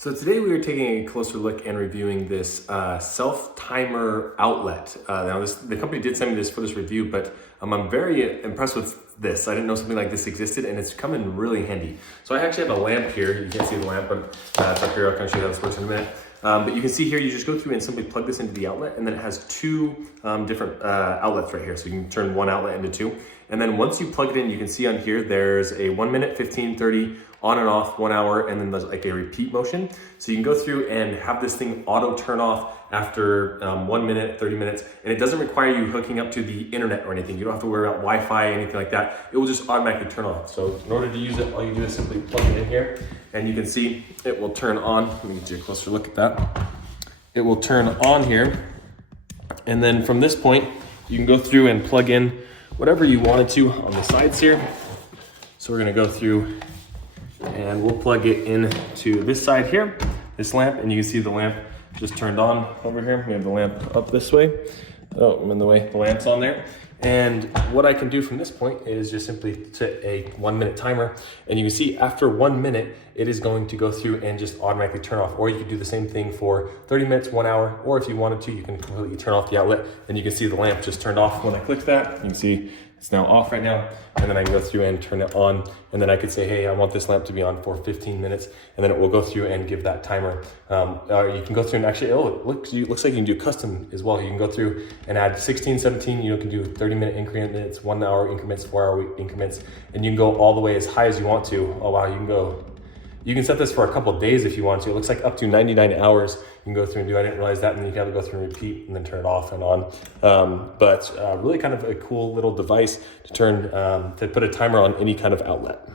So today we are taking a closer look and reviewing this self-timer outlet. Now the company did send me this for this review, but I'm very impressed with this. I didn't know something like this existed, and it's come in really handy. So I actually have a lamp here. You can't see the lamp, but it's up here. I'll kind of show you how this works in a minute. But you can see here, you just go through and simply plug this into the outlet, and then it has two different outlets right here. So you can turn one outlet into two. And then once you plug it in, you can see on here, there's a 1 minute, 15, 30, on and off, 1 hour, and then there's like a repeat motion. So you can go through and have this thing auto turn off after 1 minute, 30 minutes, and it doesn't require you hooking up to the internet or anything. You don't have to worry about Wi-Fi, anything like that. It will just automatically turn off. So in order to use it, all you do is simply plug it in here, and you can see it will turn on. Let me get you a closer look at that. It will turn on here, and then from this point, you can go through and plug in whatever you wanted to on the sides here. So we're gonna go through and we'll plug it into this side here, this lamp, and you can see the lamp just turned on over here. We have the lamp up this way. Oh, I'm in the way, the lamp's on there. And what I can do from this point is just simply set a 1 minute timer. And you can see after 1 minute, it is going to go through and just automatically turn off. Or you can do the same thing for 30 minutes, 1 hour, or if you wanted to, you can completely turn off the outlet, and you can see the lamp just turned off when I click that. You can see it's now off right now, and then I can go through and turn it on, and then I could say, hey, I want this lamp to be on for 15 minutes, and then it will go through and give that timer. You can go through and actually, it looks like you can do custom as well. You can go through and add 16, 17, you can do 30-minute increments, 1 hour increments, 4 hour increments, and you can go all the way as high as you want to. Oh wow, you can set this for a couple of days if you want to. It looks like up to 99 hours you can go through and do. I didn't realize that, and then you gotta go through and repeat and then turn it off and on. But really kind of a cool little device to put a timer on any kind of outlet.